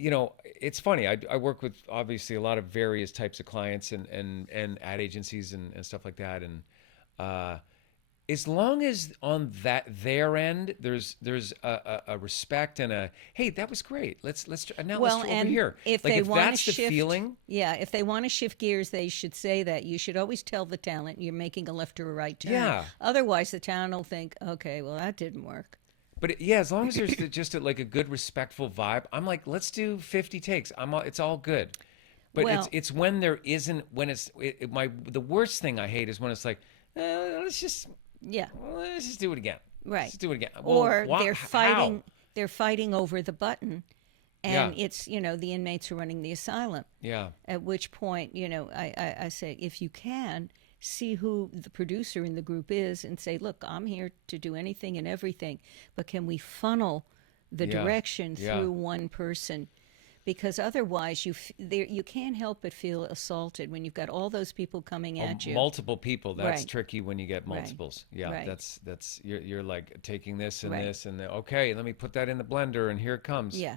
it's funny. I work with obviously a lot of various types of clients and ad agencies and stuff like that. And uh, as long as on their end, there's a respect and a, hey, that was great. Now let's Well, do over and here. if Like they if want to that's the shift, feeling, yeah, if they want to shift gears, they should say that. You should always tell the talent you're making a left or a right turn. yeah. Otherwise, the talent will think, okay, well, that didn't work. Yeah, as long as there's just like a good respectful vibe, I'm like, let's do 50 takes. It's all good. But Well, it's when there isn't when my the worst thing I hate is when it's like, let's just yeah, let's just do it again. Let's right. just do it again. Well, Or why? How? they're fighting over the button, Yeah, and it's, the inmates are running the asylum. yeah. At which point, I say, if you can, see who the producer in the group is and say, look, I'm here to do anything and everything, but can we funnel the Yeah, direction yeah. through one person? Because otherwise, you can't help but feel assaulted when you've got all those people coming at you. Multiple people. That's Right, tricky when you get right, multiples. Yeah, right, that's you're like taking this and right. this and okay, let me put that in the blender and here it comes. Yeah.